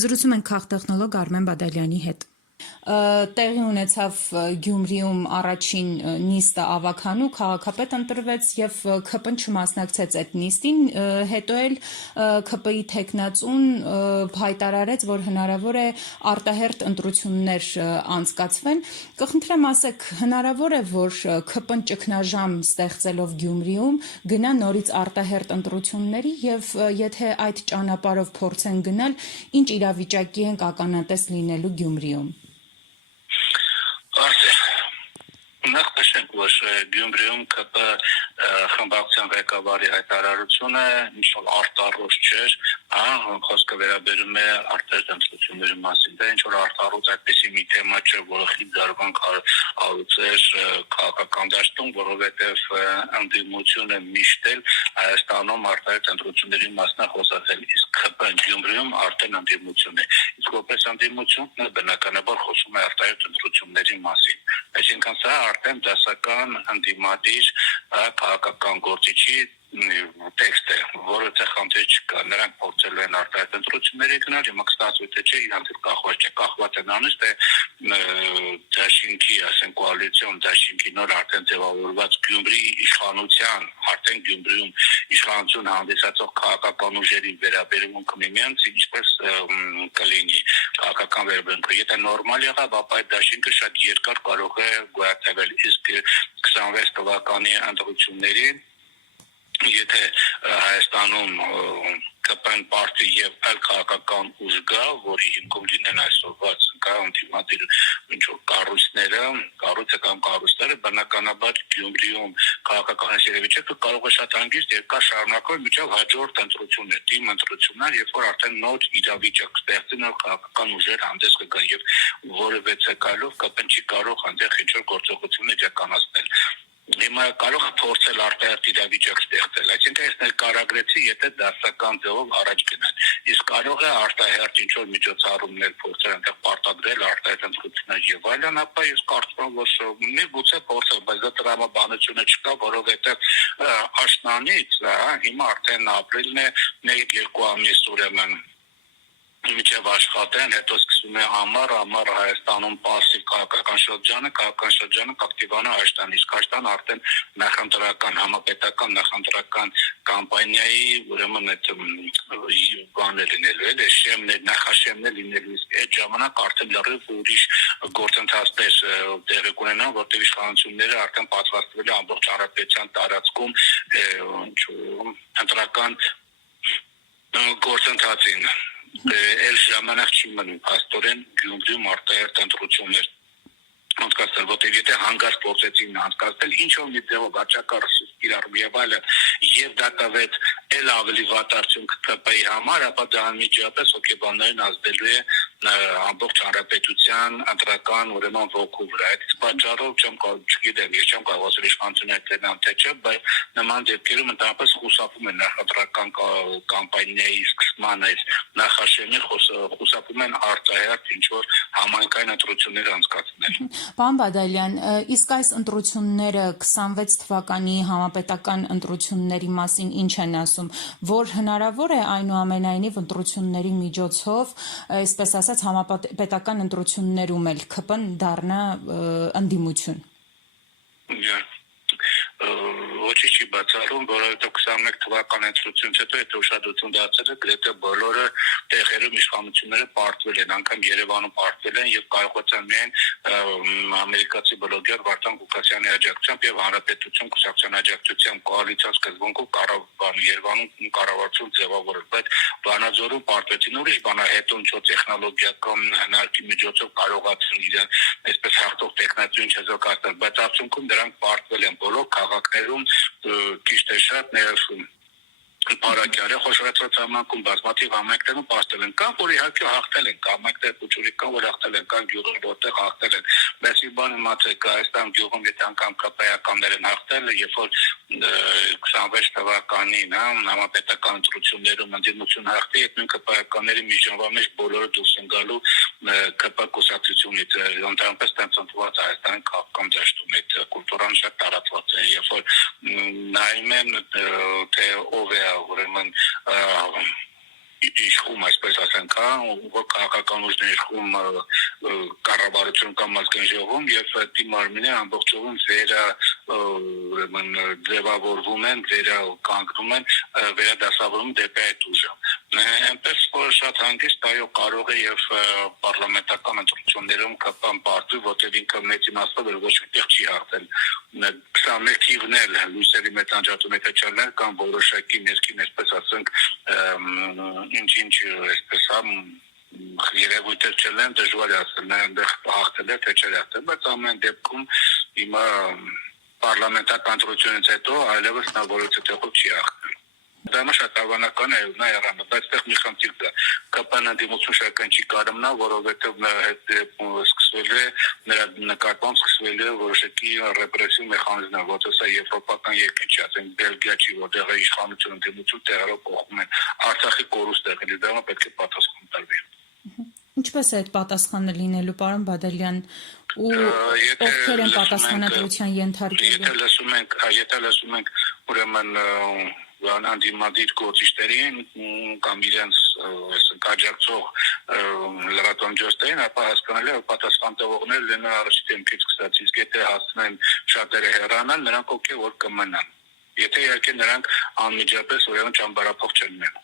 Զրուցում ենք քաղտեխնոլոգ Արմեն Բադալյանի հետ։ Տեղի ունեցավ Գյումրիում առաջին նիստը ավագանու, քաղաքապետ ընտրվեց եւ ՔՊ-ն չմասնակցեց այդ նիստին, հետո էլ ՔՊ-ի թեկնածուն հայտարարեց, որ հնարավոր է արտահերթ ընտրություններ անցկացվեն։ Կխնդրեմ ասեք, հնարավոր է, որ ՔՊ-ն ճգնաժամ ստեղծելով Գյումրիում գնա նորից արտահերթ ընտրությունների եւ եթե այդ ճանապարհով փորձեն գնալ, ինչ իրավիճակի ենք ականատես լինելու Գյումրիում։ Նախ նշենք, որ Գյումրիում ԿՊ խմբակցության ղեկավարի հայտարարությունը ինչ-որ արտառոց չէր, խոսքը վերաբերում է արտահերթ ընտրությունների մասին, դա ինչ-որ արտառոց այդպիսի մի թեմա չէ, որը խիտ զարգանք հարուցեր քաղաքական դաշտում, որովհետև ընդդիմությունը միշտ էլ Հայաստանում արտահերթ ընտրությունների մասն է խոսել, իսկ ԿՊ-ն Գյումրիում արդեն ընդդիմություն է, իսկ որպես ընդդիմություն բնականաբար խոսում է արտահերթ ընտրությունների մասին, այսինքն սա արդեն դասական ընդդիմադիր քաղաքական գործիչի տեքստ է, որը խնդիր չկա, նրանք փորձել են արտահերթ ընտրությունների գնալ, հիմա կստացվի թե չէ, իրանց կախված չէ, կախված են անից, թե դաշինքի, ասենք կոալիցիոն դաշինքի նոր արդեն ձևավորված Գյումրի իշխանության, արդեն Գյումրիում իշխանություն հանդիսացող քաղաքական ուժերի վերաբերմունքը միմյանց ինչպես կլինի քաղաքական վերաբերմունքը, եթե նորմալ եղավ, ապա այդ դաշինքը շատ երկար կարող է գոյատևել, իսկ 26 թվականի ընտրությունների եթե Հայաստանում ԿՊ-ն պարտի եւ այլ քաղաքական ուժ գա, որի հիմքում լինեն այսօրվա ընդդիմադիր ինչ-որ կառույցները, բնականաբար Գյումրիում քաղաքական երևիչը կարող է շատ հանգիստ երկար շարունակել մինչև հաջորդ ընտրություններ, թիմ ընտրություններ, երբ որ արդեն նոր իրավիճակ ստեղծի, նոր քաղաքական ուժեր հանդես կգան եւ որևէ ցեկալով ԿՊ-ն չի կարող այնտեղ ինչ-որ գործողություն իրականացնել։ Հիմա կարող է փորձել արտահերթ իրավիճակ ստեղծել, այսինքն ես ներկայացրեցի, եթե դասական ձևով առաջ գնան, իսկ կարող է արտահերթ ինչ-որ միջոցառումներ փորձել այնտեղ պարտադրել արտահերթ ընտրություններ եւ այլն, ապա ես կարծում եմ, որ միգուցե փորձել, բայց դա տրամաբանությունը չկա, որովհետեւ աշնանից, հիմա արդեն ապրիլն է, 1-2 ամիս ուրեմն միջև աշխատեն, հետո սկսվում է ամառ Հայաստանում պասիվ քաղաքական շրջանը կակտիվանա Հայաստան, իսկ Հայաստան արդեն նախընտրական, համապետական նախընտրական կամպանիայի ուրեմն այդ բանը լինելու է, շեմներ, նախաշեմներ լինելու, իսկ այդ ժամանակ արդեն լրիվ ուրիշ գործընթացներ տեղի կունենան, որտեղ իշխանությունները արդեն պատրաստվել են ամբողջ հանրապետության տարածքում ընտրական գործընթացին էլ ժամանակ չի մնում փաստորեն Գյումրիում արտահերթ ընտրություններ անցկացնել, որտեղ եթե հանգարց փորձեցին անցկացնել, ինչ-որ մի ձևով վաճառակարս իրար եւ այլն, եւ դա տվեց էլ ավելի վատ արդյունք ԿՊ-ի համար, ապա դա անմիջապես հոգեբաններին ազդելու է ամբողջ հանրապետության ընտրական ուրեմն ոգու վրա։ Այդ պատճառով չգիտեմ, ես չեմ կարող ասել իշխանությունները դեռ թե չէ, բայց նման դեպքերում ընդհանրապես խուսափում են նախընտրական կամպանիայի սկսման այս նախաշեմի խուսափում են արտահերթ ինչ-որ համայնքային ընտրություններ անցկացնել։ Պարոն Բադալյան, իսկ այս ընտրությունները 26 թվականի համապետական ընտրությունների մասին ինչ են ասում, որ հնարավոր է այնուամենայնիվ ընտրությունների միջոցով, այսպես ասած, համապետական ընտրություններում էլ ՔՊ-ն դառնա ընդդիմություն։ Ոչինչ չի բացառում, որովհետև 21 թվականի ընտրությունից հետո այդ ուշադրություն դարձել է գրեթե բոլորը տեղերում իշխանությունները պարտվել են, անգամ Երևանում պարտվել են եւ կարողացան միայն ամերիկացի բլոգեր Վարդան Ղուկասյանի աջակցությամբ եւ Հանրապետություն կուսակցության աջակցությամբ կոալիցիա սկզբունքով Երևանում կառավարություն ձևավորել, բայց Վանաձորում պարտվեցին ուրիշ բան, հետո ինչ-որ տեխնոլոգիական հնարքի միջոցով կարողացան իրեն այսպես հաղթող տեխնատուն չեզոքացնել, բայց արդյունքում դրանք պարտվել են բոլոր քաղաքներում ճիշտ է շատ ներշում Պարակյարը խոշորացված համակում բազմաթիվ համայնքներում պարտվել են, կան, որ իհարկե հաղթել են, համայնքներ փոչուրիկ կան, որ հաղթել են, կան գյուղեր, որտեղ հաղթել են, բայց մի բան իմացեք, Հայաստան գյուղում եթե անգամ ԿՊ-ականներ են հաղթել, երբ որ 26 թվականին համապետական ընտրություններում ընդդիմություն հաղթի, այդ նույն ԿՊ-ականների մի ժամվա մեջ բոլորը դուրս են գալու ԿՊ կուսակցությունից, ընդհանրապես տենց ընդունված Հայաստանի քաղաքական դաշտում այդ կուլտուրան շատ տարածված է, երբ որ նայում են թե ով է ուրեմն իշխում, այսպես ասենք, որ քաղաքական ուժների իշխում կառավարություն կամ ազգային ժողովում եւ այդ մարմինը ամբողջովին ուրեմն ձևավորվում են, կանգնում են, վերադասավորում դեպի այդ ուժը։ Այնպես որ շատ հանգիստ այո կարող է եւ պարլամենտական ընտրություններում կապան պարտի, որտեղ ինքը մեծ իմաստով ոչ միտեղ չի հաղթել։ Սա մեր թիվն էլ լույսերի մեծ անջատումները չլներ կամ որոշակի ներքին, այսպես ասենք, ինչ այսպես երևույթեր չլեն, դժվար է ասել այնտեղ հաղթել է թե չէ հաղթել, բայց ամեն դեպքում հիմա պարլամենտական ընտրությունից հետո այլևս նա որոշ տեղով չի հաղթել։ Դա շատ հավանական է նա եռանը, բայց այդտեղ մի խնդիր կա։ ԿՊ-ն դիմություն շարքան չի կարում նա, որովհետև հետ սկսվել է նրա նկատմամբ սկսվել է որոշակի ռեպրեսիվ մեխանիզմներ, որտեղ սա եվրոպական երկիր չի, ասենք Բելգիա չի, որտեղ իշխանությունը դիմություն տեղերով փոխում են։ Արցախի կորուստ եղել, դա պետք է պատասխան տրվի։ Ինչպես է այդ պատասխանը լինելու, պարոն Բադալյան, ու ովքեր են պատասխանատվության ենթարկելու։ Եթե լսում ենք ուրեմն անդիմադիր գործիչներին կամ իրենց աջակցող լրատվամիջոցներին, ապա հասկանալի է, որ պատասխան տվողները լինեն առաջի դեմքից սկսած, իսկ եթե հասնեն շատերը հեռանան, նրանք ովքեր որ կմնան։ Եթե իհարկե նրանք անմիջապես ուրեմն ճամբարափոխ չլինեն։